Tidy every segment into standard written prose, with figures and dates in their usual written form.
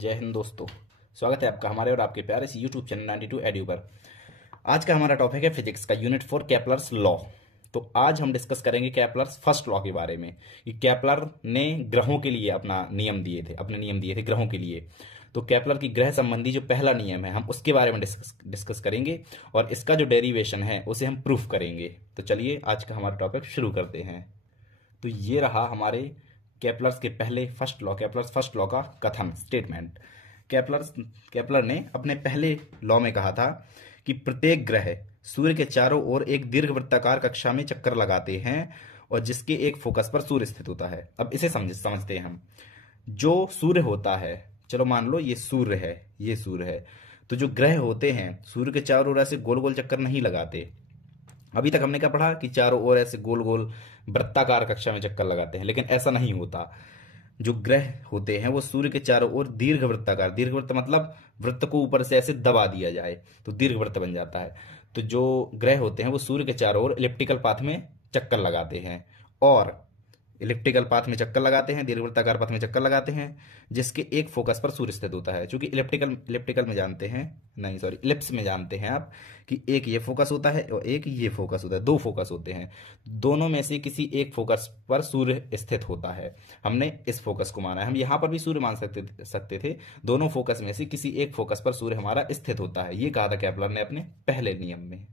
जय हिंद दोस्तों। स्वागत है आपका हमारे और आपके प्यारे इस यूट्यूब चैनल 92 एड्यू पर। आज का हमारा टॉपिक है फिजिक्स का यूनिट 4 केपलर्स लॉ। तो आज हम डिस्कस करेंगे केपलर्स फर्स्ट लॉ के बारे में कि केपलर ने ग्रहों के लिए अपने नियम दिए थे ग्रहों के लिए। तो केपलर की ग्रह संबंधी जो पहला नियम है हम उसके बारे में डिस्कस करेंगे और इसका जो डेरिवेशन है उसे हम प्रूफ करेंगे। तो चलिए आज का हमारा टॉपिक शुरू करते हैं। तो ये रहा हमारे केपलर्स फर्स्ट लॉ का कथन स्टेटमेंट। केपलर ने अपने पहले लॉ में कहा था कि प्रत्येक ग्रह सूर्य के चारों ओर एक दीर्घवृत्ताकार कक्षा में चक्कर लगाते हैं और जिसके एक फोकस पर सूर्य स्थित होता है। अब इसे समझते हैं हम। जो सूर्य होता है, चलो मान लो ये सूर्य है, तो जो ग्रह होते हैं सूर्य के चारों ओर ऐसे गोल गोल चक्कर नहीं लगाते। अभी तक हमने क्या पढ़ा कि चारों ओर ऐसे गोल गोल वृत्ताकार कक्षा में चक्कर लगाते हैं, लेकिन ऐसा नहीं होता। जो ग्रह होते हैं वो सूर्य के चारों ओर दीर्घवृत्त मतलब वृत्त को ऊपर से ऐसे दबा दिया जाए तो दीर्घवृत्त बन जाता है। तो जो ग्रह होते हैं वो सूर्य के चारों ओर इलिप्टिकल पाथ में चक्कर लगाते हैं दीर्घवृत्ताकार पथ में चक्कर लगाते हैं जिसके एक फोकस पर सूर्य स्थित होता है। क्योंकि इलिप्टिकल में जानते हैं, नहीं सॉरी इलिप्स में जानते हैं आप कि एक ये फोकस होता है और एक ये फोकस होता है, दो फोकस होते हैं। दोनों में से किसी एक फोकस पर सूर्य स्थित होता है। हमने इस फोकस को माना है। हम यहां पर भी सूर्य मान सकते थे। दोनों फोकस में से किसी एक फोकस पर सूर्य हमारा स्थित होता है। ये कहा था केपलर ने अपने पहले नियम में।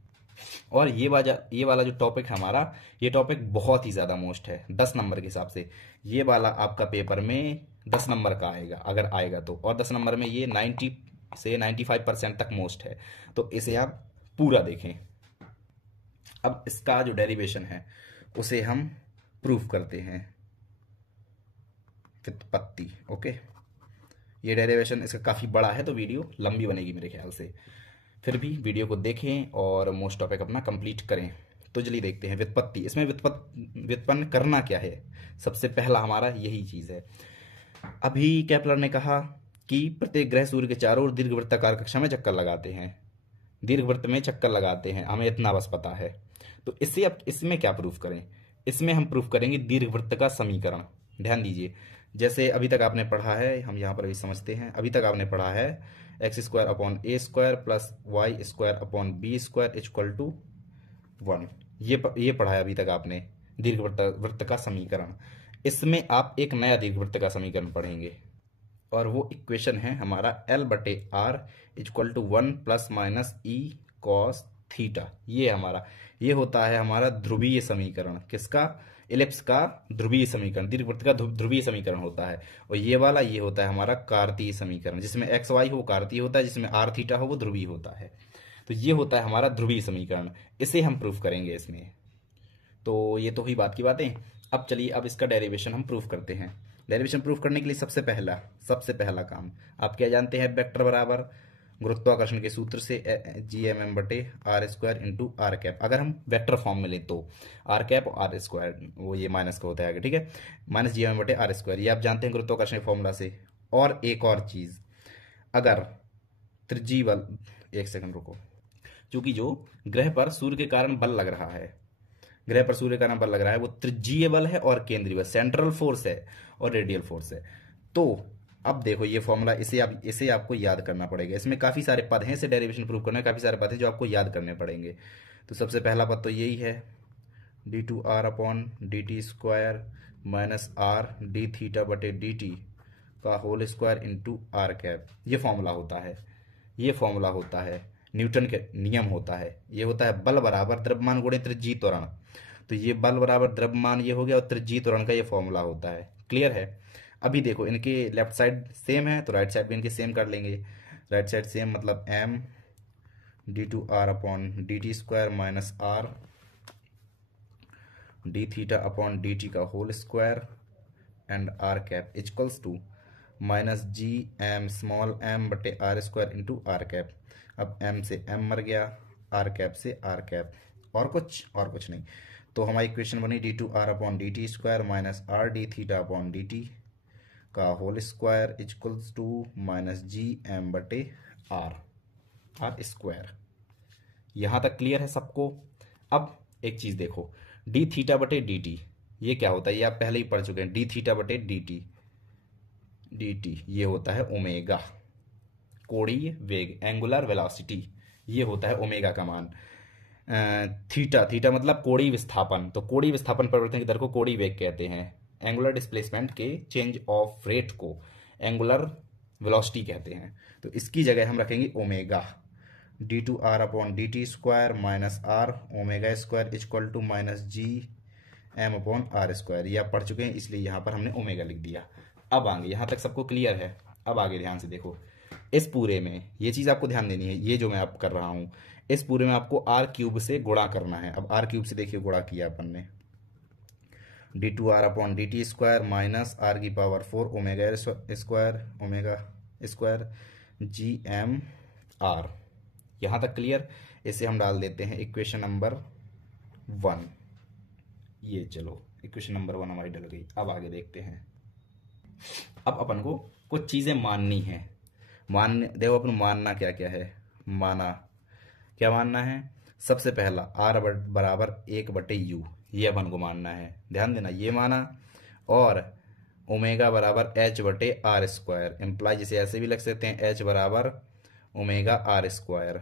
और ये वाला जो टॉपिक है हमारा, ये टॉपिक बहुत ही ज्यादा मोस्ट है 10 नंबर के हिसाब से। ये वाला आपका पेपर में 10 नंबर का आएगा अगर आएगा तो, और 10 नंबर में ये 90 से 95% तक मोस्ट है। तो इसे आप पूरा देखें। अब इसका जो डेरिवेशन है उसे हम प्रूफ करते हैं। व्युत्पत्ति, ओके। ये डेरिवेशन इसका काफी बड़ा है तो वीडियो लंबी बनेगी मेरे ख्याल से। फिर भी वीडियो को देखें और मोस्ट टॉपिक अपना कंप्लीट करें। तो चलिए देखते हैं व्युत्पत्ति। इसमें व्युत्पन्न करना क्या है, सबसे पहला हमारा यही चीज है। अभी केपलर ने कहा कि प्रत्येक ग्रह सूर्य के चारों ओर दीर्घवृत्ताकार कक्षा में चक्कर लगाते हैं, हमें इतना बस पता है। तो इससे अब इसमें क्या प्रूफ करें? इसमें हम प्रूफ करेंगे दीर्घवृत्त का समीकरण। ध्यान दीजिए, जैसे अभी तक आपने पढ़ा है, हम यहां पर भी समझते हैं। अभी तक आपने पढ़ा है x² upon a² plus y² upon b² equal to 1। ये पढ़ा है अभी तक आपने दीर्घवृत्त का समीकरण। इसमें आप एक नया दीर्घवृत्त का समीकरण पढ़ेंगे और वो इक्वेशन है हमारा L/R equal to 1 plus minus e cos theta. ये होता है हमारा ध्रुवीय समीकरण। किसका? इलिप्स का ध्रुवीय समीकरण, दीर्घवृत्त का ध्रुवीय समीकरण होता है। और ये होता है हमारा कार्तीय समीकरण। जिसमें एक्स वाई हो वो कार्तीय होता है, जिसमें आर थीटा हो वो ध्रुवीय होता है। तो ये होता है हमारा ध्रुवीय समीकरण। इसे हम प्रूफ करेंगे इसमें। तो ये तो हुई बात की बातें। अब चलिए अब इसका डेरिवेशन हम प्रूफ करते हैं। डेरिवेशन प्रूफ करने के लिए सबसे पहला काम आप क्या जानते हैं? वेक्टर बराबर गुरुत्वाकर्षण के सूत्र से gmm/r² इंटू आर कैप। अगर हम वेक्टर फॉर्म में ले तो आर कैप और r², वो ये माइनस का होता है आगे, ठीक है। माइनस gmm/r², ये आप जानते हैं गुरुत्वाकर्षण के फॉर्मूला से। और एक और चीज, अगर त्रिज्यीय बल, एक सेकंड रुको, क्योंकि जो ग्रह पर सूर्य के कारण बल लग रहा है, वो त्रिज्यीय बल है और केंद्रीय बल, सेंट्रल फोर्स है और रेडियल फोर्स है। तो अब देखो ये फॉर्मूला, इसे आपको याद करना पड़ेगा। इसमें काफी सारे पद हैं, इसे डेरिवेशन प्रूव करना है, काफी सारे पद हैं जो आपको याद करने पड़ेंगे। तो सबसे पहला पद तो यही है d2r upon dt² minus R D theta बटे dt का whole square into R cap. ये फॉर्मूला होता है, न्यूटन के नियम होता है। ये होता है बल बराबर द्रव्यमान गुणे त्रिज्यीय त्वरण। तो ये बल बराबर द्रव्यमान ये हो गया और त्रिज्यीय त्वरण का ये फॉर्मूला होता है। क्लियर है? अभी देखो इनके लेफ्ट साइड सेम है तो राइट साइड भी इनके सेम कर लेंगे। राइट साइड सेम मतलब m d2r upon dt² minus R D theta upon dt का whole square and R cap equals to minus gm small m बटे r² इंटू आर कैप। अब m से m मर गया, R cap से R cap, और कुछ नहीं। तो हमारी इक्वेशन बनी d2r upon dt² minus R D theta upon dt का whole square equals to minus gm बटे आर स्क्वायर। यहां तक क्लियर है सबको? अब एक चीज देखो, डी थीटा बटे dt ये क्या होता है? ये आप पहले ही पढ़ चुके हैं। डी थीटा बटे dt डी टी, ये होता है ओमेगा, कोणीय वेग, एंगुलर वेलोसिटी, ये होता है ओमेगा का मान। थीटा, थीटा मतलब कोणीय विस्थापन, तो कोणीय विस्थापन परिवर्तन की दर को कोणीय वेग कहते हैं। एंगुलर डिस्प्लेसमेंट के चेंज ऑफ रेट को एंगुलर वेलोसिटी कहते हैं। तो इसकी जगह हम रखेंगे omega, D two are upon D T square minus R omega square equal to minus G M upon R square. ये आप पढ़ चुके हैं, इसलिए यहाँ पर हमने ओमेगा लिख दिया। अब आगे यहाँ तक सबको क्लियर है। अब आगे ध्यान से देखो, इस पूरे में ये चीज़ आपको ध्यान देनी है, ये जो मैं आप कर रहा हूँ, इस पूरे में आपको आर क्यूब से गुणा करना है। अब आर क्यूब से देखिए गुणा किया अपन ने, d two are upon D T square minus r की power 4 omega square G M r. यहाँ तक क्लियर। इसे हम डाल देते हैं इक्वेशन नंबर 1। ये चलो इक्वेशन नंबर 1 हमारी डल गई। अब आगे देखते हैं। अब अपन को कुछ चीज़ें माननी है। देखो अपन मानना क्या क्या है। क्या मानना है? सबसे पहला आर बराबर 1/u, ये अपन को मानना है, ध्यान देना, ये माना। और ओमेगा बराबर h/r², इम्प्लाई जिसे ऐसे भी लिख सकते हैं, h बराबर ओमेगा आर स्क्वायर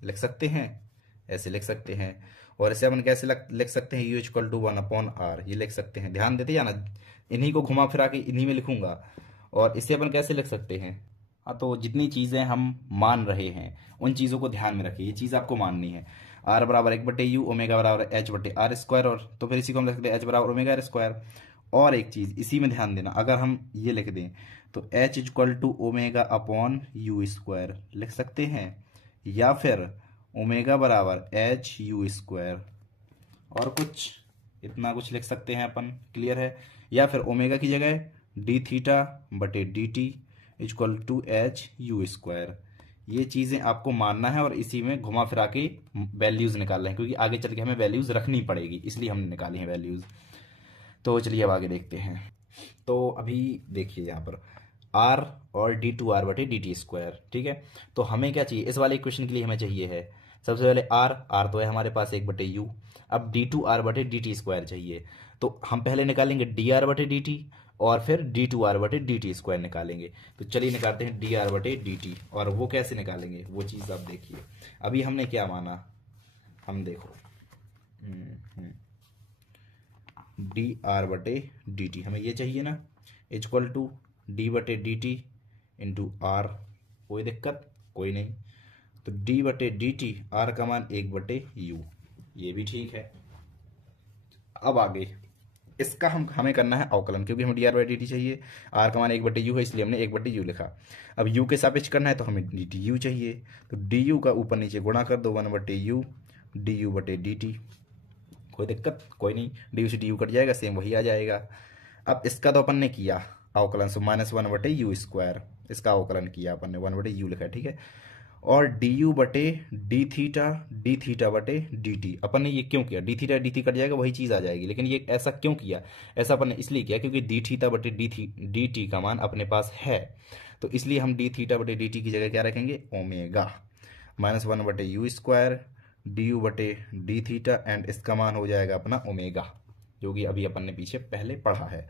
लिख सकते हैं, ऐसे लिख सकते हैं। और इसे अपन कैसे लिख सकते हैं, u = 1/r, ये लिख सकते हैं। ध्यान देते जाना, इन्हीं को घुमा फिरा के इन्हीं में लिखूंगा। और इसे अपन कैसे लिख सकते हैं? हाँ, तो जितनी चीज़ें हम मान रहे हैं उन चीज़ों को ध्यान में रखिए, ये चीज़ आपको माननी है। r बराबर 1/u, ओमेगा बराबर h/r², और तो फिर इसी को हम लिख सकते हैं h बराबर ओमेगा r²। और एक चीज़ इसी में ध्यान देना, अगर हम ये लिख दें तो h = ओमेगा अपॉन u² लिख सकते हैं, या फिर ओमेगा बराबर h/u², और कुछ इतना कुछ लिख सकते हैं अपन, क्लियर है। या फिर ओमेगा की जगह d(θ/dt) = h/u²। ये चीज़ें आपको मानना है और इसी में घुमा फिरा के वैल्यूज़ निकाल रहे हैं, क्योंकि आगे चल के हमें वैल्यूज़ रखनी पड़ेगी, इसलिए हमने निकाली हैं वैल्यूज़। तो चलिए अब आगे देखते हैं। तो अभी देखिए यहाँ पर r और d2r/dt², ठीक है। तो हमें क्या चाहिए, इस वाले इक्वेशन के लिए हमें चाहिए है सबसे पहले r तो है हमारे पास 1/u। अब d2r/dt² चाहिए, तो हम पहले निकालेंगे dr/dt और फिर d2r/dt² निकालेंगे। तो चलिए निकालते हैं dr/dt, और वो कैसे निकालेंगे वो चीज़ आप देखिए। अभी हमने क्या माना, हम देखो dr/dt हमें ये चाहिए ना, equal to d/dt into r। कोई दिक्कत? कोई नहीं। तो d/dt, r का मान 1/u, ये भी ठीक है। अब आगे इसका हमें करना है अवकलन, क्योंकि हमें dr/dt चाहिए, r का मान 1/u है, इसलिए हमने 1/u लिखा। अब u के सापेक्ष करना है तो हमें du चाहिए, तो du का ऊपर नीचे गुणा कर दो, 1/u du/dt। कोई दिक्कत? कोई नहीं, du से du कट जाएगा, सेम वही आ जाएगा। अब इसका तो अपन ने किया अवकलन, सो -1/u², इसका अवकलन किया अपन ने, 1/u लिखा है, ठीक है। और du/dθ/dt, अपन ने ये क्यों किया, dθ कट जाएगा, वही चीज़ आ जाएगी, लेकिन ये ऐसा क्यों किया? ऐसा अपन ने इसलिए किया क्योंकि dθ/dt का मान अपने पास है, तो इसलिए हम dθ/dt की जगह क्या रखेंगे, ओमेगा, -1/u² du/dθ, एंड इसका मान हो जाएगा अपना ओमेगा, जो कि अभी अपन ने पीछे पहले पढ़ा है।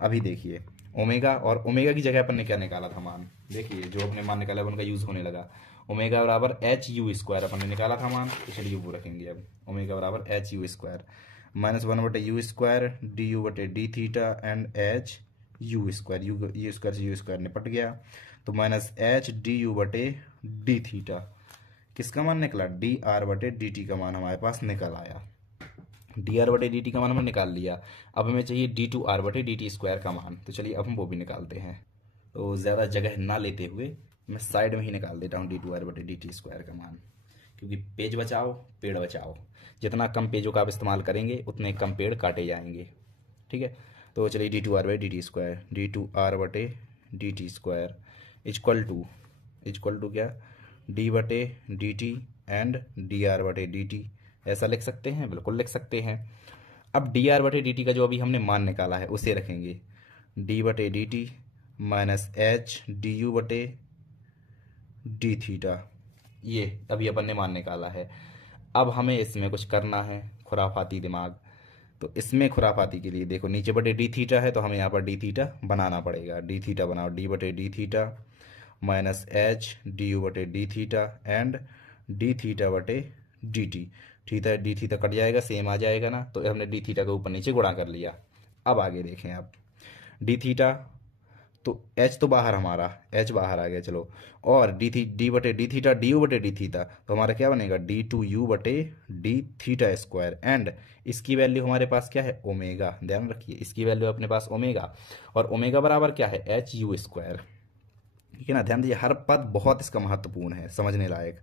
अभी देखिए ओमेगा, और ओमेगा की जगह अपन ने क्या निकाला था मान, देखिए जो अपने मान निकाला उनका यूज़ होने लगा। ओमेगा बराबर h/u² अपन ने निकाला था मान, तो चलिए वो रखेंगे। अब ओमेगा बराबर h/u² -1/u² du/dθ and h/u², u² से u² निपट गया, तो -h du/dθ। किसका मान निकला? dr/dt का मान हमारे पास निकल आया। dr/dt का मान हमने निकाल लिया। अब हमें चाहिए d2r/dt² का मान, तो चलिए अब हम वो भी निकालते हैं। तो ज़्यादा जगह ना लेते हुए मैं साइड में ही निकाल देता हूँ d2r/dt² का मान, क्योंकि पेज बचाओ पेड़ बचाओ, जितना कम पेजों का आप इस्तेमाल करेंगे उतने कम पेड़ काटे जाएंगे, ठीक है। तो चलिए d2r/dt² इक्वल टू क्या, d/dt एंड dr/dt, ऐसा लिख सकते हैं, बिल्कुल लिख सकते हैं। अब dr/dt का जो अभी हमने मान निकाला है उसे रखेंगे, d/dt -h du/dθ, ये अभी अपन ने मान निकाला है। अब हमें इसमें कुछ करना है, खुराफाती दिमाग। तो इसमें खुराफाती के लिए देखो, नीचे बटे डी थीटा है तो हमें यहाँ पर डी थीटा बनाना पड़ेगा। डी थीटा बनाओ, डी बटे D theta minus h d u बटे D theta and d theta बटे D t. Theta d theta cut जाएगा, सेम आ जाएगा ना, तो हमने डी थीटा को ऊपर नीचे गुणा कर लिया। अब आगे देखें आप, डी थीटा तो एच तो बाहर, हमारा एच बाहर आ गया, चलो, और डी बटे डी थीटा डी यू बटे डी थीटा, तो हमारा क्या बनेगा डी टू यू बटे डी थीटा स्क्वायर एंड इसकी वैल्यू हमारे पास क्या है ओमेगा। ध्यान रखिए इसकी वैल्यू अपने पास ओमेगा, और ओमेगा बराबर क्या है एच यू स्क्वायर। ठीक है ना, ध्यान दीजिए हर पद बहुत इसका महत्वपूर्ण है, समझने लायक।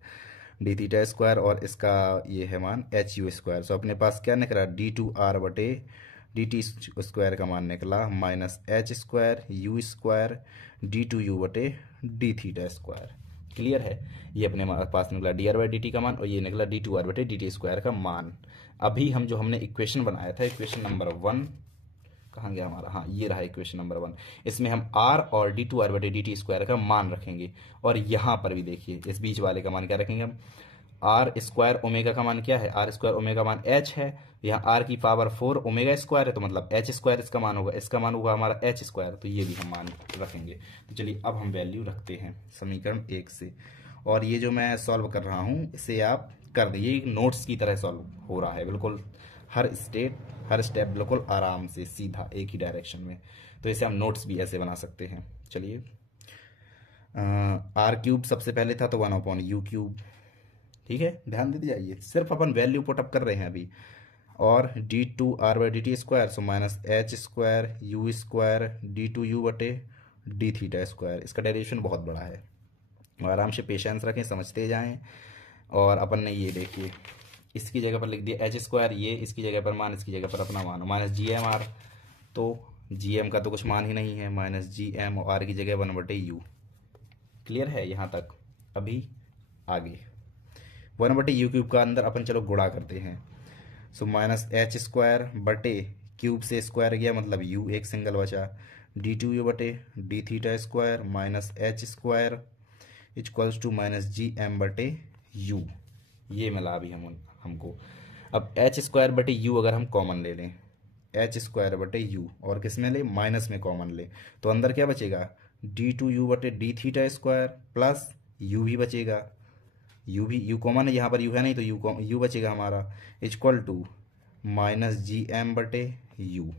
डी थीटा स्क्वायर और इसका ये है मान एच यू स्क्वायर। सो अपने पास क्या निकला डी टू आर बटे डी टी स्क्वायर का मान निकला minus H square U square D two U बटे डी थीटा स्क्वायर। क्लियर है, ये अपने पास निकला D R by D T का मान और ये निकला डी टू आर बटे डी टी स्क्वायर का मान। अभी हम जो हमने इक्वेशन बनाया था, इक्वेशन नंबर 1 कहाँ गया हमारा, हाँ ये रहा इक्वेशन नंबर 1। इसमें हम r और डी टू आर बटे डी टी स्क्वायर का मान रखेंगे, और यहाँ पर भी देखिए इस बीच वाले का मान क्या रखेंगे हम, आर स्क्वायर ओमेगा का मान क्या है, आर स्क्वायर ओमेगा मान एच है, यहाँ आर की पावर 4 ओमेगा स्क्वायर है, तो मतलब एच स्क्वायर इसका मान होगा, इसका मान होगा हमारा एच स्क्वायर, तो ये भी हम मान रखेंगे। तो चलिए अब हम वैल्यू रखते हैं समीकरण 1 से, और ये जो मैं सॉल्व कर रहा हूँ इसे आप कर दीजिए, नोट्स की तरह सॉल्व हो रहा है, बिल्कुल हर स्टेप बिल्कुल आराम से सीधा एक ही डायरेक्शन में। तो इसे हम नोट्स भी ऐसे बना सकते हैं। चलिए आर क्यूब सबसे पहले था तो 1/u³। ठीक है, ध्यान दे जाइए, सिर्फ अपन वैल्यू पुटअप कर रहे हैं अभी। और D two R by D T square, so minus H square U square D two U बटे डी थीटा स्क्वायर। इसका डेरिवेशन बहुत बड़ा है, आराम से पेशेंस रखें, समझते जाएं। और अपन ने ये देखिए इसकी जगह पर लिख दिया एच स्क्वायर, ये इसकी जगह पर मान, इसकी जगह पर अपना मान माइनस जी एम आर, तो जी एम का तो कुछ मान ही नहीं है, माइनस जी एम और आर की जगह 1/u। क्लियर है यहाँ तक। अभी आगे 1/u³ का अंदर अपन चलो गुणा करते हैं। सो माइनस एच स्क्वायर बटे क्यूब से स्क्वायर गया मतलब u, एक सिंगल बचा, डी टू यू बटे D theta square minus H square equals to minus G M बटे u। ये मिला अभी हमको। अब एच स्क्वायर बटे यू अगर हम कॉमन ले लें, एच स्क्वायर बटे यू, और किस में ले, माइनस में कॉमन ले, तो अंदर क्या बचेगा डी टू यू बटे D theta square plus you भी बचेगा, यू भी, यू कॉमन है यहाँ पर, यू है नहीं तो यू बचेगा हमारा, equal to minus G M बटे यू,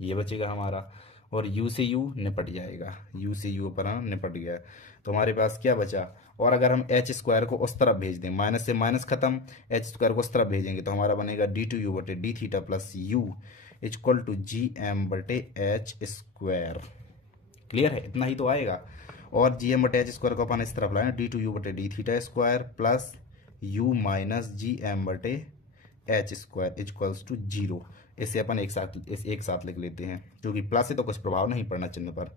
ये बचेगा हमारा। और u से u निपट जाएगा, u से u पर निपट गया, तो हमारे पास क्या बचा। और अगर हम एच स्क्वायर को उस तरफ भेज दें, माइनस से माइनस खत्म, एच स्क्वायर को उस तरफ भेजेंगे तो हमारा बनेगा डी टू यू बटे D theta plus U equal to G M बटे एच स्क्वायर। क्लियर है, इतना ही तो आएगा। और जी एम बटे एच स्क्वायर को अपन इस तरफ लाएं, डी टू यू बटे D theta square plus U minus G M बटे एच स्क्वायर इक्वल्स टू 0। इसे अपन एक साथ लिख लेते हैं, क्योंकि प्लस से तो कुछ प्रभाव नहीं पड़ना चिन्ह पर।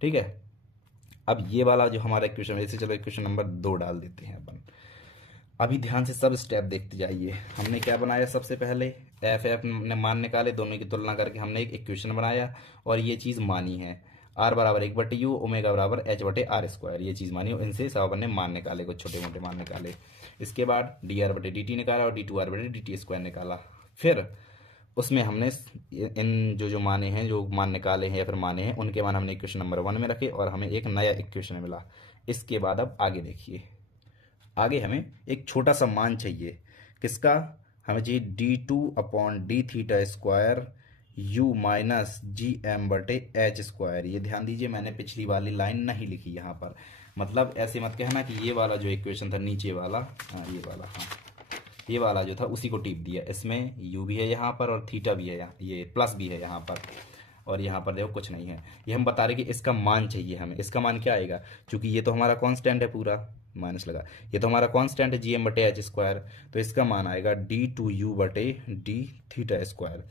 ठीक है, अब ये वाला जो हमारा इक्वेशन, इसे चलो इक्वेशन नंबर 2 डाल देते हैं अपन। अभी ध्यान से सब स्टेप देखते जाइए। हमने क्या बनाया, सबसे पहले एफ ने मान निकाले, दोनों की तुलना करके हमने एक इक्वेशन बनाया, और ये चीज़ मानी है आर बराबर 1/u, ओमेगा बराबर एच बटे आर स्क्वायर, ये चीज़ मानी, और इनसे सब अपन ने मान निकाले, कुछ छोटे मोटे मान निकाले। इसके बाद डी आर बटे डी टी निकाला और डी टू आर बटे डी टी स्क्वायर निकाला। फिर उसमें हमने इन जो माने हैं, जो मान निकाले हैं या फिर माने हैं, उनके मान हमने इक्वेशन नंबर 1 में रखे और हमें एक नया इक्वेशन मिला। इसके बाद अब आगे देखिए, आगे हमें एक छोटा सा मान चाहिए, किसका, हमें चाहिए D two upon D theta square U minus G M बटे एच स्क्वायर। ये ध्यान दीजिए, मैंने पिछली वाली लाइन नहीं लिखी यहाँ पर, मतलब ऐसे मत कहना कि ये वाला जो इक्वेशन था नीचे वाला, ये वाला जो था उसी को टिप दिया। इसमें u भी है यहाँ पर और थीटा भी है, यहाँ ये प्लस भी है यहाँ पर, और यहाँ पर देखो कुछ नहीं है। ये हम बता रहे कि इसका मान चाहिए हमें। इसका मान क्या आएगा, क्योंकि ये तो हमारा कांस्टेंट है, पूरा माइनस लगा, ये तो हमारा कांस्टेंट है जी एम बटे एच स्क्वायर, तो इसका मान आएगा डी टू यू बटे डी थीटा स्क्वायर।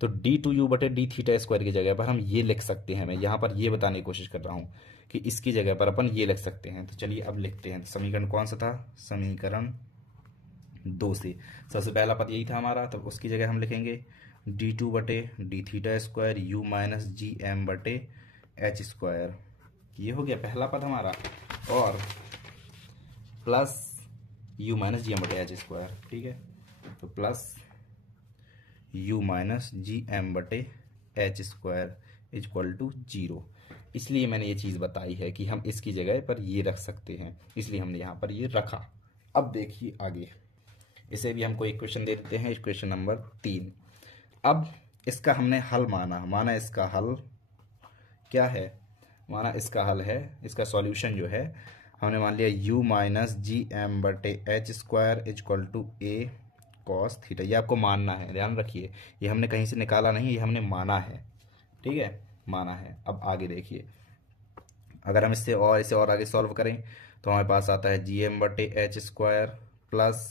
तो डी टू यू बटे डी थीटा स्क्वायर की जगह पर हम ये लिख सकते हैं। मैं यहाँ पर ये बताने की कोशिश कर रहा हूँ कि इसकी जगह पर अपन ये लिख सकते हैं। तो चलिए अब लिखते हैं। समीकरण कौन सा था, समीकरण 2 से सबसे पहला पद यही था हमारा, तो उसकी जगह हम लिखेंगे डी टू बटे D theta square U minus G M बटे एच स्क्वायर। ये हो गया पहला पद हमारा, और plus U minus G M बटे एच स्क्वायर। ठीक है, तो plus U minus G M बटे एच स्क्वायर इक्वल टू 0। इसलिए मैंने ये चीज़ बताई है कि हम इसकी जगह पर ये रख सकते हैं, इसलिए हमने यहाँ पर ये रखा। अब देखिए आगे, इसे भी हमको इक्वेशन दे देते हैं, इक्वेशन नंबर 3। अब इसका हमने हल माना इसका हल क्या है, माना इसका हल है, इसका सॉल्यूशन जो है हमने मान लिया u माइनस जी एम बटे H square equal to A cos theta. ये आपको मानना है, ध्यान रखिए, ये हमने कहीं से निकाला नहीं, ये हमने माना है, ठीक है, माना है। अब आगे देखिए, अगर हम इसे और आगे सॉल्व करें तो हमारे पास आता है जी एम बटे एच स्क्वायर प्लस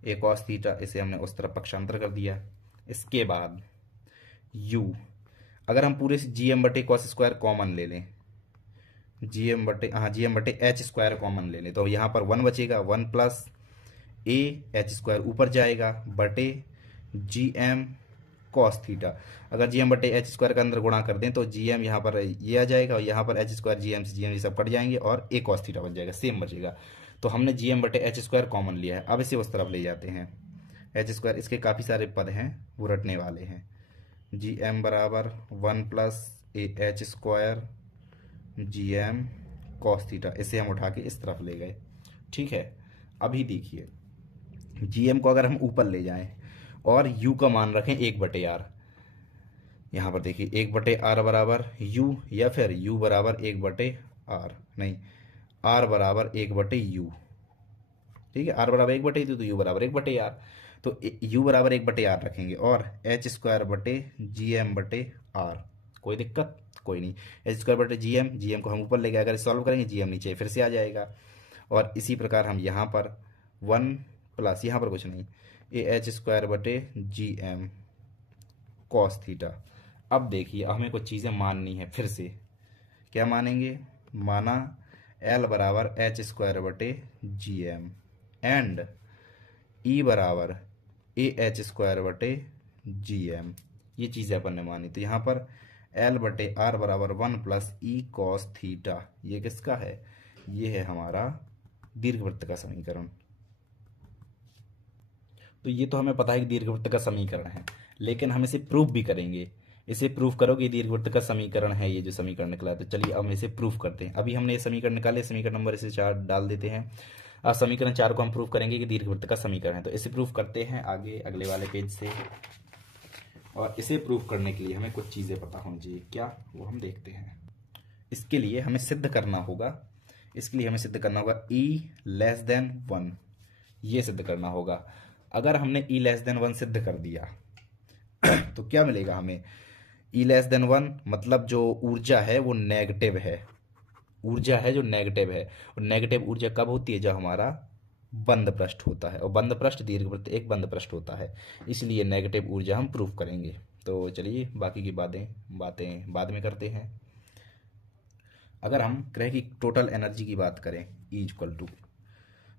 ए कॉस थीटा, इसे हमने उस तरफ पक्षांतर कर दिया। इसके बाद u, अगर हम पूरे से जी एम बटे कॉस स्क्वायर कॉमन ले लें, जी एम बटे एच स्क्वायर कॉमन ले लें, तो यहाँ पर 1 बचेगा, 1 प्लस ए एच स्क्वायर ऊपर जाएगा बटे जी एम कॉस थीटा। अगर जी एम बटे एच स्क्वायर का अंदर गुणा कर दें तो जी एम यहाँ पर ये आ जाएगा और यहाँ पर एच स्क्वायर जी एम से जी एम ये सब कट जाएंगे और ए कॉस थीटा बच जाएगा, सेम बचेगा। तो हमने जी एम बटे एच स्क्वायर कॉमन लिया है। अब इसे उस तरफ ले जाते हैं, एच स्क्वायर, इसके काफ़ी सारे पद हैं वो रटने वाले हैं। जी एम बराबर 1 plus A H square G M cos theta, इसे हम उठा के इस तरफ ले गए, ठीक है। अभी देखिए, जी एम को अगर हम ऊपर ले जाएं और यू का मान रखें 1/r, यहाँ पर देखिए 1/r बराबर u, या फिर u बराबर 1/r, नहीं r बराबर 1/u, ठीक है, r बराबर 1/u तो u बराबर 1/r, तो u बराबर 1/r रखेंगे और एच स्क्वायर बटे जी एम बटे आर, कोई दिक्कत कोई नहीं, एच स्क्वायर बटे जी एम को हम ऊपर ले गए, अगर सॉल्व करेंगे जी एम नीचे फिर से आ जाएगा। और इसी प्रकार हम यहाँ पर 1 प्लस, यहाँ पर कुछ नहीं, ए एच स्क्वायर बटे जी एम कॉस थीटा। अब देखिए हमें कुछ चीज़ें माननी है, फिर से क्या मानेंगे, माना एल बराबर एच स्क्वायर बटे जी एम एंड ई बराबर ए एच स्क्वायर बटे जी एम, ये चीज़ें अपन ने मानी। तो यहाँ पर एल बटे आर बराबर 1 प्लस ई कॉस थीटा, ये किसका है, ये है हमारा दीर्घवृत्त का समीकरण। तो ये तो हमें पता है कि दीर्घवृत्त का समीकरण है, लेकिन हम इसे प्रूफ भी करेंगे। इसे प्रूफ करोगे दीर्घवृत्त का समीकरण है, ये जो समीकरण निकला है। तो चलिए अब हम इसे प्रूफ करते हैं। अभी हमने ये समीकरण निकाले, समीकरण नंबर इसे 4 डाल देते हैं। अब समीकरण 4 को हम प्रूफ करेंगे कि दीर्घवृत्त का समीकरण है। तो इसे प्रूफ करते हैं आगे अगले वाले पेज से। और इसे प्रूफ करने के लिए हमें कुछ चीज़ें पता होनी चाहिए, क्या वो हम देखते हैं। इसके लिए हमें सिद्ध करना होगा, E लेस देन 1, ये सिद्ध करना होगा। अगर हमने E लेस देन 1 सिद्ध कर दिया तो क्या मिलेगा हमें, E लेस देन 1 मतलब जो ऊर्जा है वो नेगेटिव है, ऊर्जा है जो नेगेटिव है। और नेगेटिव ऊर्जा कब होती है, जब हमारा बंद पृष्ठ होता है, और बंद पृष्ठ दीर्घवृत्त एक बंद पृष्ठ होता है, इसलिए नेगेटिव ऊर्जा हम प्रूफ करेंगे। तो चलिए बाकी की बातें बाद में करते हैं। अगर हम ग्रह की टोटल एनर्जी की बात करें E इक्वल टू,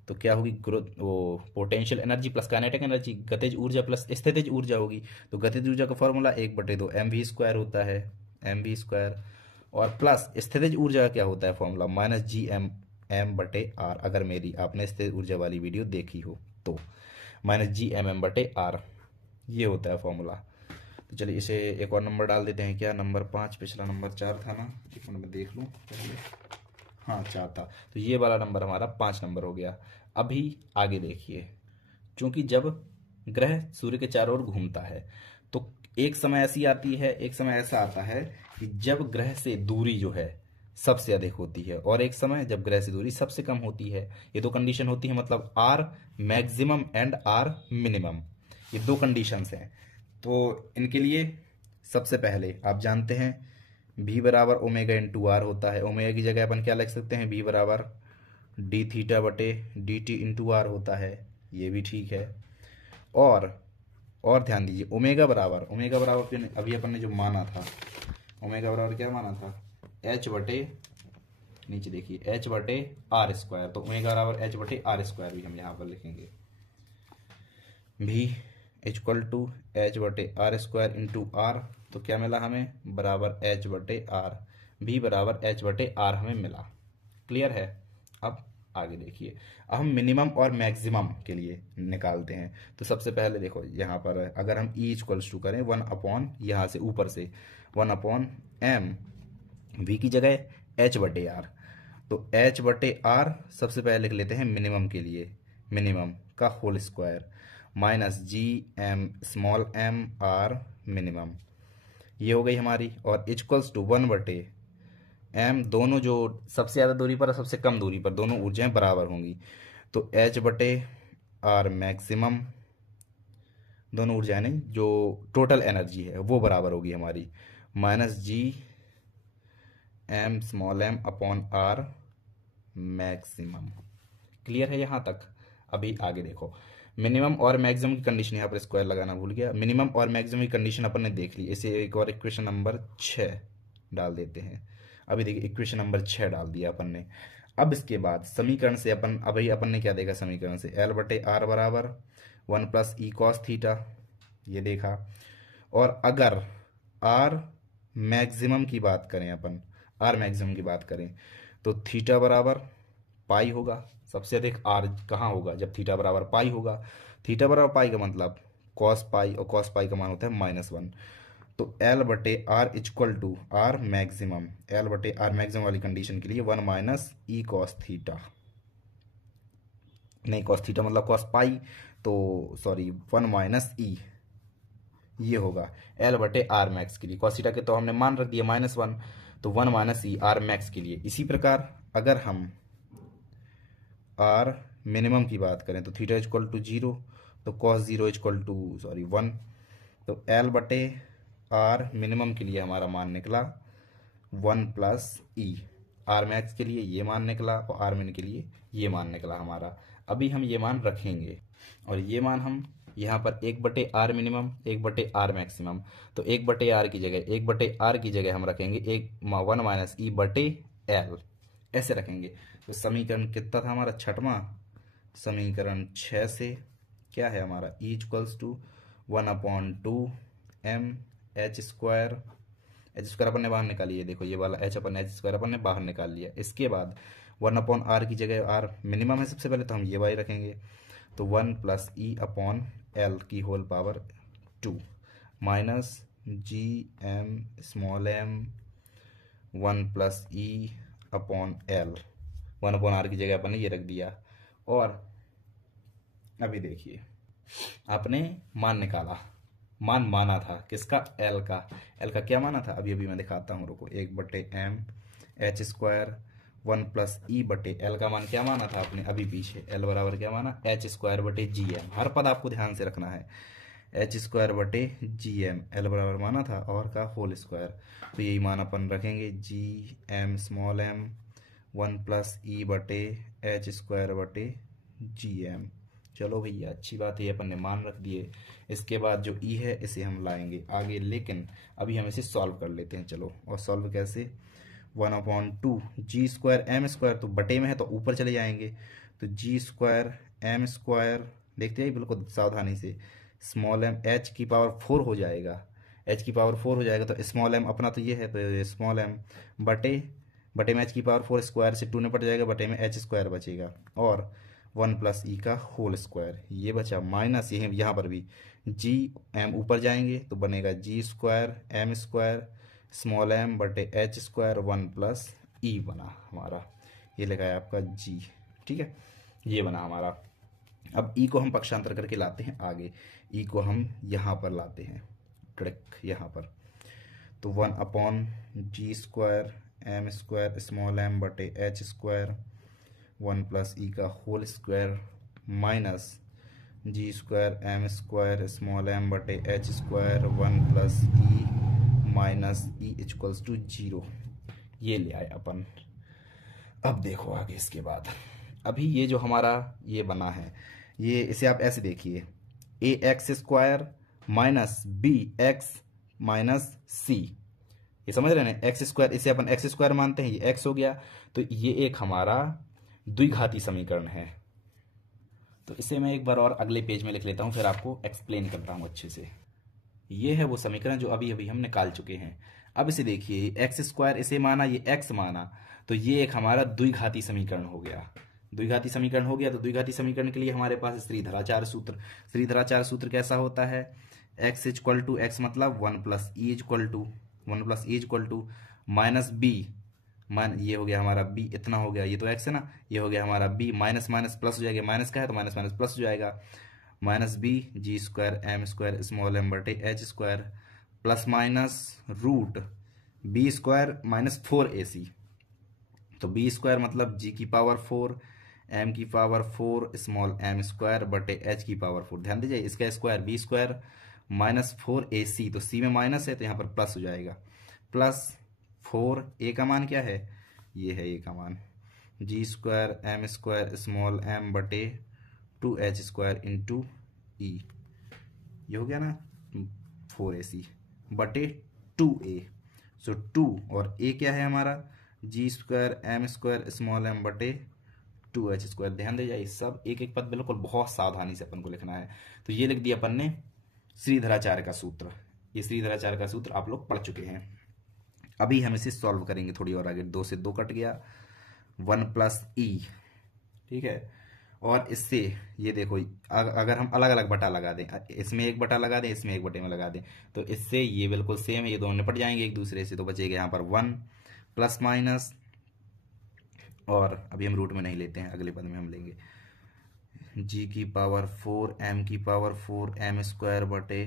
तो क्या होगी, वो potential energy plus kinetic energy, गतिज ऊर्जा प्लस स्थितिज ऊर्जा होगी। तो गतिज ऊर्जा का फॉर्मूला 1/2 mv² होता है, mv², और प्लस स्थितिज ऊर्जा का क्या होता है फॉर्मूला, माइनस जी एम बटे आर। अगर मेरी आपने स्थितिज ऊर्जा वाली वीडियो देखी हो तो माइनस जी एम बटे आर, ये होता है फॉर्मूला। तो चलिए इसे एक और नंबर डाल देते हैं, क्या नंबर 5, पिछला नंबर 4 था ना, एक मिनट में देख लूँ पहले, हाँ 4 था, तो ये वाला नंबर हमारा 5 नंबर हो गया। अभी आगे देखिए, क्योंकि जब ग्रह सूर्य के चारों ओर घूमता है तो एक समय ऐसी आती है, एक समय ऐसा आता है कि जब ग्रह से दूरी जो है सबसे अधिक होती है, और एक समय जब ग्रह से दूरी सबसे कम होती है। ये दो कंडीशन होती है, मतलब R maximum and R minimum, ये दो कंडीशंस हैं। तो इनके लिए सबसे पहले आप जानते हैं v बराबर ओमेगा इंटू आर होता है। ओमेगा की जगह अपन क्या लिख सकते हैं, v बराबर डी थीटा बटे डी टी इंटू आर होता है, ये भी ठीक है। और ध्यान दीजिए, ओमेगा बराबर अभी अपन ने जो माना था, ओमेगा बराबर क्या माना था, h बटे, नीचे देखिए h बटे आर स्क्वायर, तो ओमेगा बराबर h बटे आर स्क्वायर भी हम यहाँ पर लिखेंगे। v इक्वल टू एच बटे आर स्क्वायर इंटू आर, तो क्या मिला हमें, बराबर h बटे आर, v बराबर h बटे आर हमें मिला। क्लियर है। अब आगे देखिए, अब हम मिनिमम और मैक्सिमम के लिए निकालते हैं। तो सबसे पहले देखो यहाँ पर अगर हम ई इक्वल्स टू करें 1 अपॉन यहाँ से ऊपर से 1/m, वी की जगह एच बटे आर, तो एच बटे आर सबसे पहले लिख लेते हैं मिनिमम के लिए, मिनिमम का whole square minus G M small M R minimum, ये हो गई हमारी। और इक्वल्स टू 1/m, दोनों जो सबसे ज़्यादा दूरी पर और सबसे कम दूरी पर दोनों ऊर्जाएं बराबर होंगी, तो एच बटे आर मैक्सिमम, दोनों ऊर्जाएं नहीं, जो टोटल एनर्जी है वो बराबर होगी हमारी, minus G M small M upon R maximum. Clear है यहाँ तक? अभी आगे देखो, मिनिमम और मैक्सिमम की कंडीशन, यहाँ पर स्क्वायर लगाना भूल गया, मिनिमम और मैक्सिमम की कंडीशन अपन ने देख ली। इसे एक और इक्वेशन नंबर 6 डाल देते हैं। अभी देखिए इक्वेशन नंबर 6 डाल दिया अपन ने। अब इसके बाद समीकरण से अभी अपन ने क्या देखा समीकरण से, एल बटे आर बराबर 1 प्लस ई कॉस थीटा, ये देखा। और अगर आर मैक्सिमम की बात करें, अपन आर मैक्सिमम की बात करें, तो थीटा बराबर पाई होगा। सबसे अधिक आर कहाँ होगा? जब थीटा बराबर पाई होगा। थीटा बराबर पाई का मतलब कॉस पाई, और कॉस पाई का मान होता है -1। तो एल बटे R equal to R maximum, L बटे आर मैक्सिमम वाली कंडीशन के लिए 1 माइनस ई कॉस थीटा, नहीं कॉस थीटा मतलब कॉस पाई, तो सॉरी 1 माइनस ई, ये होगा एल बटे आर मैक्स के लिए। कॉस थीटा के तो हमने मान रख दिया -1, तो 1 माइनस ई आर मैक्स के लिए। इसी प्रकार अगर हम आर मिनिमम की बात करें, तो थीटा इक्वल टू 0, तो कॉस 0 इक्वल टू 1, तो एल बटे आर मिनिमम के लिए हमारा मान निकला 1 प्लस ई, आर मैक्स के लिए ये मान निकला और आर मिन के लिए ये मान निकला हमारा। अभी हम ये मान रखेंगे और ये मान हम यहाँ पर 1 बटे आर मिनिमम 1 बटे आर मैक्सिमम, तो 1 बटे आर की जगह 1 बटे आर की जगह हम रखेंगे 1 माइनस ई बटे एल, ऐसे रखेंगे। तो समीकरण कितना था हमारा? 6वां समीकरण 6 से क्या है हमारा? E equals to 1/2m H square, H square अपन ने बाहर निकाली है, देखो ये वाला एच अपन एच स्क्वायर अपन ने बाहर निकाल लिया। इसके बाद 1/r की जगह आर मिनिमम है सबसे पहले, तो हम ये वाई रखेंगे, तो 1 प्लस ई अपॉन एल की whole power 2 minus G M small m 1 plus e upon L, 1/r की जगह अपन ने ये रख दिया। और अभी देखिए आपने मान निकाला, मान माना था किसका? एल का। एल का क्या माना था? अभी अभी मैं दिखाता हूँ, रुको। 1 बटे M H square 1 plus e बटे एल का मान क्या माना था आपने? अभी पीछे एल बराबर क्या माना? एच स्क्वायर बटे जी एम, हर पद आपको ध्यान से रखना है। एच स्क्वायर बटे जी एम, एल बराबर माना था और का होल स्क्वायर, तो यही मान अपन रखेंगे G M small m 1 plus e बटे एच स्क्वायर बटे जी एम। चलो भैया अच्छी बात है, अपन ने मान रख दिए। इसके बाद जो ई है इसे हम लाएंगे आगे, लेकिन अभी हम इसे सॉल्व कर लेते हैं। चलो, और सॉल्व कैसे? 1/2 जी स्क्वायर एम स्क्वायर, तो बटे में है तो ऊपर चले जाएंगे, तो जी स्क्वायर एम स्क्वायर, देखते हैं बिल्कुल सावधानी से, स्मॉल एम एच की पावर 4 हो जाएगा, एच की पावर 4 हो जाएगा, तो स्मॉल एम अपना तो ये है, तो स्मॉल एम बटे में एच की पावर 4, स्क्वायर से 2 निपट जाएगा, बटे में एच स्क्वायर बचेगा, और 1 प्लस ई का होल स्क्वायर ये बचा, माइनस ये यहाँ पर भी जी एम ऊपर जाएंगे तो बनेगा G square M square small m बटे एच स्क्वायर 1 प्लस ई बना हमारा, ये लिखा है आपका जी, ठीक है, ये बना हमारा। अब ई को हम पक्षांतर करके लाते हैं आगे, ई को हम यहाँ पर लाते हैं, ट्रिक यहाँ पर, तो 1/जी square M square small m बटे एच स्क्वायर 1 प्लस ई का whole square minus G square M square small m बटे H square 1 plus e minus e equals to 0, ये ले आए अपन। अब देखो आगे इसके बाद, अभी ये जो हमारा ये बना है, ये इसे आप ऐसे देखिए, a x square minus b x minus c, ये समझ रहे हैं? एक्स स्क्वायर, इसे अपन एक्स स्क्वायर मानते हैं, ये एक्स हो गया, तो ये एक हमारा द्विघाती समीकरण है। तो इसे मैं एक बार और अगले पेज में लिख लेता हूं, फिर आपको एक्सप्लेन करता हूं अच्छे से। ये है वो समीकरण जो अभी अभी हम निकाल चुके हैं। अब इसे देखिए, एक्स स्क्वायर इसे माना, ये एक्स माना, तो ये एक हमारा द्विघाती समीकरण हो गया। द्विघाती समीकरण हो गया। तो द्विघाती समीकरण के लिए हमारे पास श्रीधराचार्य सूत्र। श्रीधराचार्य सूत्र कैसा होता है? x इक्वल टू एक्स मतलब 1 plus e equal to minus B, ये हो गया हमारा b, इतना हो गया, ये तो x है ना, ये हो गया हमारा b, माइनस माइनस प्लस हो जाएगा, माइनस का है तो माइनस माइनस प्लस हो जाएगा, minus b G square M square small m बटे H square plus minus root b square minus 4ac। तो बी स्क्वायर मतलब जी की पावर 4 एम की पावर 4 स्मॉल एम स्क्वायर बटे एच की पावर 4। ध्यान दीजिए, इसका square B square minus 4ac, तो सी में माइनस है तो यहाँ पर प्लस हो जाएगा, प्लस 4 ए का मान क्या है, ये है ए का मान, G square M square small m बटे 2h स्क्वायर इंटू ई, ये हो गया ना 4ac बटे 2a। सो 2 और a क्या है हमारा, G square M square small m बटे 2h स्क्वायर। ध्यान दे जाइए, सब एक एक पद बिल्कुल बहुत सावधानी से अपन को लिखना है। तो ये लिख दिया अपन ने श्रीधराचार्य का सूत्र। ये श्रीधराचार्य का सूत्र आप लोग पढ़ चुके हैं। अभी हम इसे सॉल्व करेंगे थोड़ी और आगे। 2 से 2 कट गया, 1 प्लस ई, ठीक है। और इससे ये देखो, अगर हम अलग अलग बटा लगा दें, इसमें एक बटा लगा दें, इसमें एक बटे में लगा दें, तो इससे ये बिल्कुल सेम है, ये दोनों निपट जाएंगे एक दूसरे से। तो बचेगा यहाँ पर 1 प्लस माइनस, और अभी हम रूट में नहीं लेते हैं, अगले पद में हम लेंगे, जी की पावर 4 एम की पावर 4 एम स्क्वायर बटे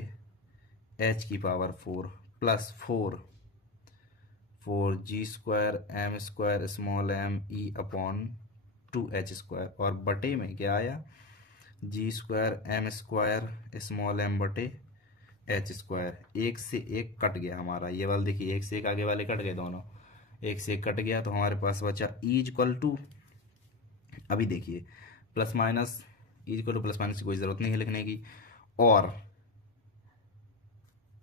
एच की power 4 plus 4 G square M square small m e upon 2h square, और बटे में क्या आया, G square M square small m बटे एच स्क्वायर। एक से एक कट गया हमारा, ये वाला देखिए, एक से एक आगे वाले कट गए दोनों, एक से एक कट गया, तो हमारे पास बचा ई इक्वल टू, अभी देखिए plus minus, E equal to plus minus की कोई ज़रूरत नहीं है लिखने की, और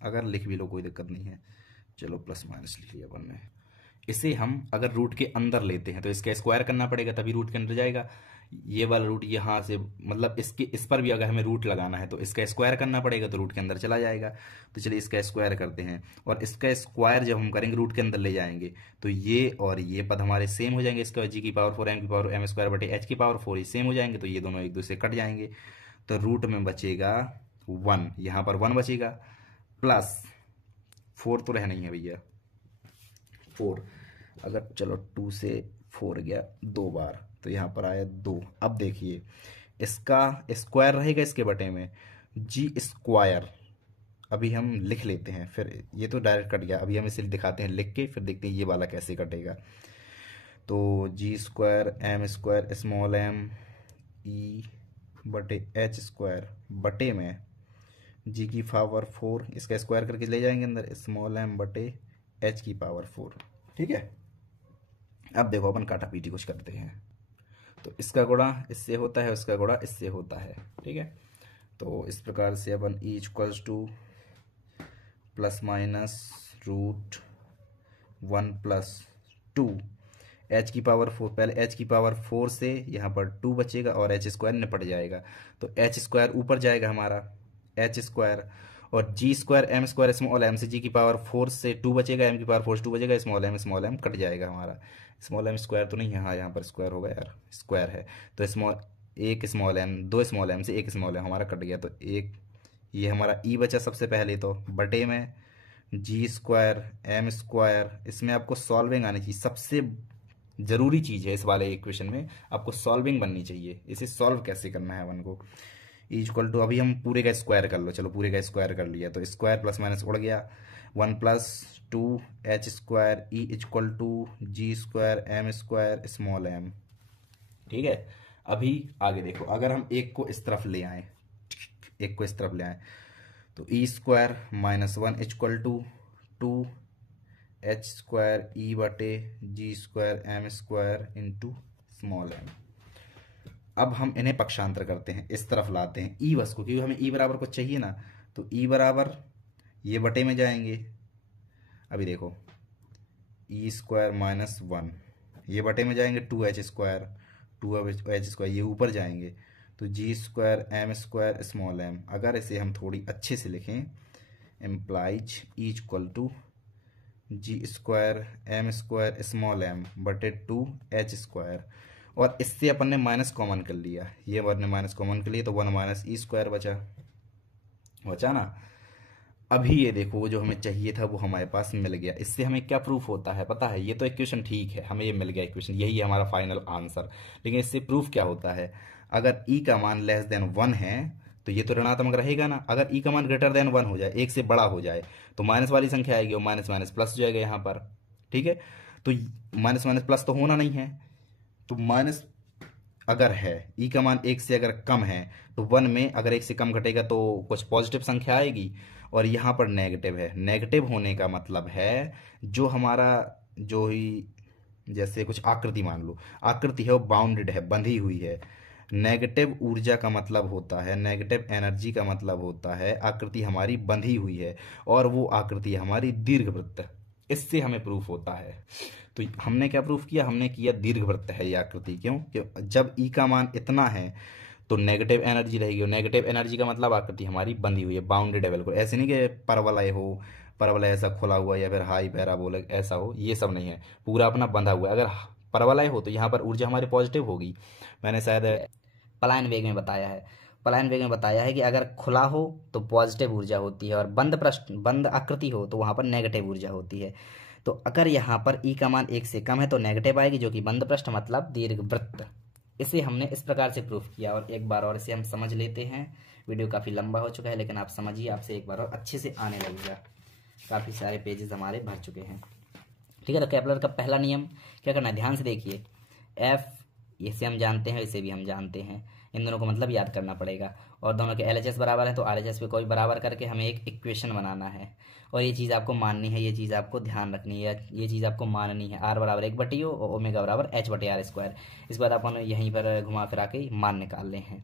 अगर लिख भी लो कोई दिक्कत नहीं है, चलो प्लस माइनस लिख लिया अपन ने। इसे हम अगर रूट के अंदर लेते हैं तो इसका स्क्वायर करना पड़ेगा, तभी रूट के अंदर जाएगा। ये वाला रूट यहाँ से, मतलब इसके इस पर भी अगर हमें रूट लगाना है तो इसका स्क्वायर करना पड़ेगा, तो रूट के अंदर चला जाएगा। तो चलिए इसका स्क्वायर करते हैं, और इसका स्क्वायर जब हम करेंगे रूट के अंदर ले जाएंगे तो ये और ये पद हमारे सेम हो जाएंगे। इसका जी की पावर 4 एम की पावर एम स्क्वायर बटे एच की पावर 4 ये सेम हो जाएंगे, तो ये दोनों एक दूसरे कट जाएंगे। तो रूट में बचेगा 1, यहाँ पर 1 बचेगा, प्लस 4 तो रहना ही है भैया, 4, अगर चलो 2 से 4 गया 2 बार, तो यहाँ पर आया 2। अब देखिए इसका स्क्वायर रहेगा इसके बटे में, जी स्क्वायर अभी हम लिख लेते हैं, फिर ये तो डायरेक्ट कट गया, अभी हम इसे दिखाते हैं लिख के, फिर देखते हैं ये वाला कैसे कटेगा। तो G square M square small m e बटे एच स्क्वायर बटे में जी की पावर 4, इसका स्क्वायर करके ले जाएंगे अंदर, स्मॉल एम बटे एच की पावर 4, ठीक है। अब देखो अपन काटा पीटी कुछ करते हैं, तो इसका गुणा इससे होता है, उसका गुणा इससे होता है, ठीक है। तो इस प्रकार से अपन e equals to plus minus root 1 plus 2 h की पावर 4, पहले एच की पावर 4 से यहाँ पर 2 बचेगा और एच स्क्वायर निपट जाएगा, तो एच स्क्वायर ऊपर जाएगा हमारा, एच स्क्वायर, और G square M square small m से जी की पावर 4 से 2 बचेगा, एम की पावर 4 से 2 बचेगा, स्मॉल एम कट जाएगा हमारा, स्मॉल एम स्क्वायर तो नहीं है, हाँ यहाँ पर स्क्वायर होगा यार, स्क्वायर है, तो एक स्मॉल एम, 2 स्मॉल एम से एक स्मॉल एम हमारा कट गया, तो एक ये हमारा ई बचा सबसे पहले, तो बटे में जी स्क्वायर एम स्क्वायर, इसमें आपको सॉल्विंग आनी चाहिए, सबसे ज़रूरी चीज़ है इस वाले इक्वेशन में, आपको सॉल्विंग बननी चाहिए। इसे सॉल्व कैसे करना है अपन को, इक्वल टू, अभी हम पूरे का स्क्वायर कर लो, चलो पूरे का स्क्वायर कर लिया, तो स्क्वायर प्लस माइनस उड़ गया, 1 plus 2 H square e equal to G square M square small m, ठीक है। अभी आगे देखो, अगर हम एक को इस तरफ ले आए, एक को इस तरफ ले आए, तो e square minus 1 equal to 2 H square e बटे G square M square into small m. अब हम इन्हें पक्षांतर करते हैं, इस तरफ लाते हैं ई बस को, क्योंकि हमें ई बराबर कुछ चाहिए ना, तो ई बराबर ये बटे में जाएंगे, अभी देखो ई स्क्वायर माइनस 1 ये बटे में जाएंगे, 2h स्क्वायर, 2h स्क्वायर ये ऊपर जाएंगे, तो G square M square small m. अगर इसे हम थोड़ी अच्छे से लिखें, implies e equal to G square M square small m बटे 2h स्क्वायर, और इससे अपन ने माइनस कॉमन कर लिया, ये अपन ने माइनस कॉमन कर लिया, तो 1 माइनस ई स्क्वायर बचा ना। अभी ये देखो जो हमें चाहिए था वो हमारे पास मिल गया। इससे हमें क्या प्रूफ होता है पता है? ये तो इक्वेशन ठीक है, हमें ये मिल गया इक्वेशन, यही है हमारा फाइनल आंसर। लेकिन इससे प्रूफ क्या होता है? अगर ई का मान लेस देन 1 है तो ये तो ऋणात्मक रहेगा ना। अगर ई का मान ग्रेटर देन 1 हो जाए, एक से बड़ा हो जाए, तो माइनस वाली संख्या आएगी और माइनस माइनस प्लस हो जाएगा यहाँ पर। ठीक है, तो माइनस माइनस प्लस तो होना नहीं है, तो माइनस अगर है, ई का मान 1 से अगर कम है तो 1 में अगर 1 से कम घटेगा तो कुछ पॉजिटिव संख्या आएगी, और यहाँ पर नेगेटिव है। नेगेटिव होने का मतलब है जो हमारा जो ही, जैसे कुछ आकृति मान लो, आकृति है वो बाउंडेड है, बंधी हुई है। नेगेटिव ऊर्जा का मतलब होता है, नेगेटिव एनर्जी का मतलब होता है आकृति हमारी बंधी हुई है, और वो आकृति हमारी दीर्घवृत्त। इससे हमें प्रूफ होता है। तो हमने क्या प्रूफ किया? हमने किया दीर्घवृत्त है ये आकृति। क्यों? जब ई का मान इतना है तो नेगेटिव एनर्जी रहेगी, और नेगेटिव एनर्जी का मतलब आकृति हमारी बंधी हुई है, बाउंडेड है बिल्कुल। ऐसे नहीं कि परवलय हो, परवलय ऐसा खुला हुआ या फिर हाई पैराबोलिक ऐसा हो, ये सब नहीं है, पूरा अपना बंधा हुआ है। अगर परवलय हो तो यहाँ पर ऊर्जा हमारी पॉजिटिव होगी। मैंने शायद पलायन वेग में बताया है, पलायन वेग में बताया है कि अगर खुला हो तो पॉजिटिव ऊर्जा होती है, और बंद आकृति हो तो वहाँ पर नेगेटिव ऊर्जा होती है। तो अगर यहाँ पर ई का मान 1 से कम है तो नेगेटिव आएगी, जो कि बंद पृष्ठ मतलब दीर्घवृत्त। इसे हमने इस प्रकार से प्रूफ किया। और एक बार और इसे हम समझ लेते हैं। वीडियो काफ़ी लंबा हो चुका है, लेकिन आप समझिए, आपसे एक बार और अच्छे से आने लगेगा। काफ़ी सारे पेजेस हमारे भर चुके हैं। ठीक है, तो केपलर का पहला नियम क्या करना है, ध्यान से देखिए। एफ, इसे हम जानते हैं, इसे भी हम जानते हैं, इन दोनों को मतलब याद करना पड़ेगा। और दोनों के LHS बराबर है तो RHS पे कोई बराबर करके हमें एक इक्वेशन बनाना है, और ये चीज़ आपको माननी है, ये चीज़ आपको ध्यान रखनी है, ये चीज़ आपको माननी है। R बराबर 1/O और ओमेगा बराबर H/R²। इस बार अपन यहीं पर घुमा फिरा के मान निकाल ले हैं,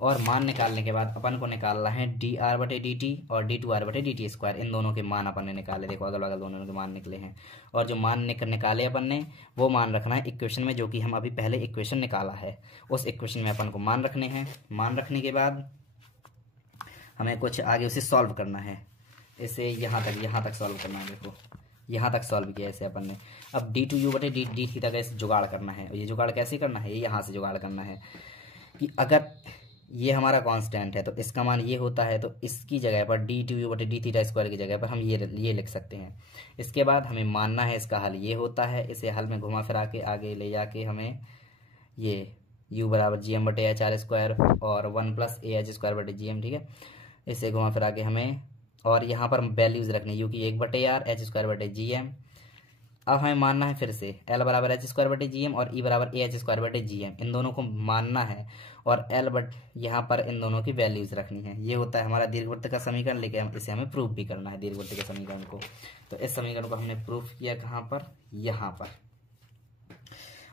और मान निकालने के बाद अपन को निकालना है dR/dt और d2R/dt²। इन दोनों के मान अपन ने निकाले, देखो अगल बगल दोनों के मान निकले हैं। और जो मान निकाले अपन ने वो मान रखना है इक्वेशन में, जो कि हम अभी पहले इक्वेशन निकाला है, उस इक्वेशन में अपन को मान रखने हैं। मान रखने के बाद हमें कुछ आगे उसे सॉल्व करना है। इसे यहाँ तक सॉल्व करना है। देखो यहाँ तक सॉल्व किया इसे अपन ने। अब d2u/d थीटा का इसे जुगाड़ करना है। और ये जुगाड़ कैसे करना है? ये यहाँ से जुगाड़ करना है कि अगर ये हमारा कांस्टेंट है तो इसका मान ये होता है, तो इसकी जगह पर d2u/d2 की जगह पर हम ये लिख सकते हैं। इसके बाद हमें मानना है इसका हल ये होता है। इसे हल में घुमा फिरा के आगे ले जाके हमें ये u बराबर gm/HR² और 1 + AH²/gm, ठीक है, इसे घुमा फिरा के हमें, और यहाँ पर वैल्यूज रखनी u की 1/R H²/gm। अब हमें मानना है फिर से L बराबर H²/gm और E बराबर AH²/gm, इन दोनों को मानना है, और यहाँ पर इन दोनों की वैल्यूज रखनी है। ये होता है हमारा दीर्घवृत्त का समीकरण, लेकिन इसे हमें प्रूफ भी करना है दीर्घवृत्त के समीकरण को। तो इस समीकरण को हमने प्रूफ किया कहाँ पर? यहाँ पर।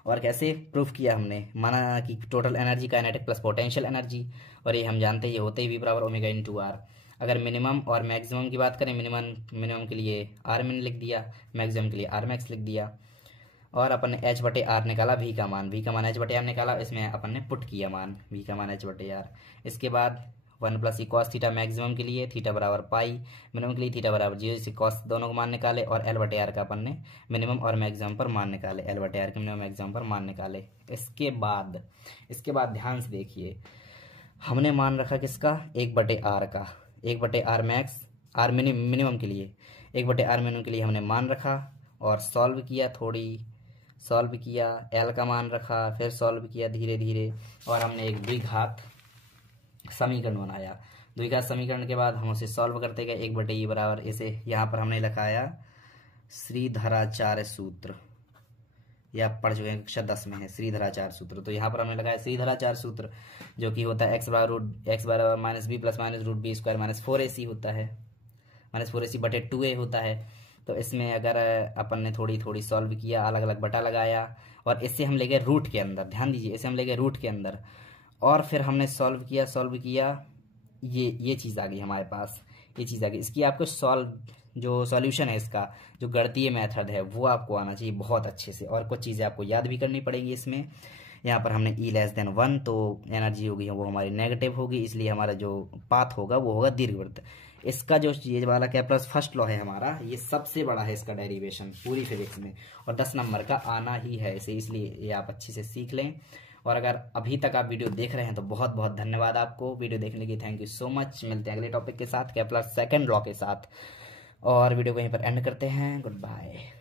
और कैसे प्रूफ किया हमने? माना कि total energy kinetic plus potential energy, और ये हम जानते हैं ये होते ही V बराबर ओमेगा × R। अगर मिनिमम और मैक्सिमम की बात करें, मिनिमम के लिए R min लिख दिया, मैक्सिमम के लिए R max लिख दिया, और अपन ने H/R निकाला, V का मान H/R निकाला, इसमें अपन ने पुट किया मान V का मान H/R। इसके बाद 1 + e cos थीटा मैक्सिमम के लिए, थीटा बराबर पाई, मिनिमम के लिए थीटा बराबर 0 से cos दोनों को मान निकाले, और L/R का अपन ने मिनिमम और मैक्सिमम पर मान निकाले, L/R के मिनिमम मैक्सिमम पर मान निकाले। इसके बाद ध्यान से देखिए, हमने मान रखा किसका? 1/R का, 1/R मैक्स, R मिनिमम के लिए, 1/R मिनिमम के लिए हमने मान रखा, और सॉल्व किया, सॉल्व किया, L का मान रखा, फिर सॉल्व किया धीरे धीरे, और हमने एक द्विघात समीकरण बनाया। द्विघात समीकरण के बाद हम उसे सॉल्व करते गए। 1/E बराबर, इसे यहाँ पर हमने लिखाया श्रीधराचार्य सूत्र, ये आप पढ़ चुके हैं, कक्षा 10 में है श्रीधराचार्य सूत्र। तो यहाँ पर हमने लगाया श्रीधराचार्य सूत्र, जो कि होता है x बराबर -b + √b² - 4ac होता है, -4ac/2a होता है। तो इसमें अगर अपन ने थोड़ी सॉल्व किया, अलग अलग बटा लगाया, और इससे हम ले गए रूट के अंदर, ध्यान दीजिए, इसे हम ले गए रूट के अंदर, और फिर हमने सॉल्व किया, ये चीज़ आ गई हमारे पास, ये चीज़ आ गई। इसकी आपको जो सॉल्यूशन है, इसका जो गणितीय मेथड है वो आपको आना चाहिए बहुत अच्छे से, और कुछ चीज़ें आपको याद भी करनी पड़ेगी इसमें। यहाँ पर हमने E < 1, तो एनर्जी होगी वो हमारी नेगेटिव होगी, इसलिए हमारा जो पाथ होगा वो होगा दीर्घवृत्त। इसका जो ये वाला केपलर्स फर्स्ट लॉ है हमारा, ये सबसे बड़ा है इसका डेरिवेशन पूरी फिजिक्स में, और 10 नंबर का आना ही है इसे, इसलिए ये आप अच्छे से सीख लें। और अगर अभी तक आप वीडियो देख रहे हैं तो बहुत बहुत धन्यवाद आपको वीडियो देखने की। Thank you so much. मिलते हैं अगले टॉपिक के साथ, केपलर सेकंड लॉ के साथ, और वीडियो को यहीं पर एंड करते हैं। Good bye.